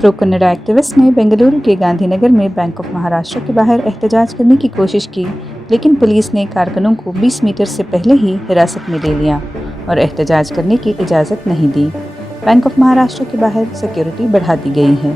Pro Kannada activist ने बेंगलुरु के गांधीनगर में बैंक ऑफ महाराष्ट्र के बाहर एहतजाज करने की कोशिश की, लेकिन पुलिस ने कारकुनों को 20 मीटर से पहले ही हिरासत में ले लिया और एहतजाज करने की इजाज़त नहीं दी। बैंक ऑफ महाराष्ट्र के बाहर सिक्योरिटी बढ़ा दी गई है।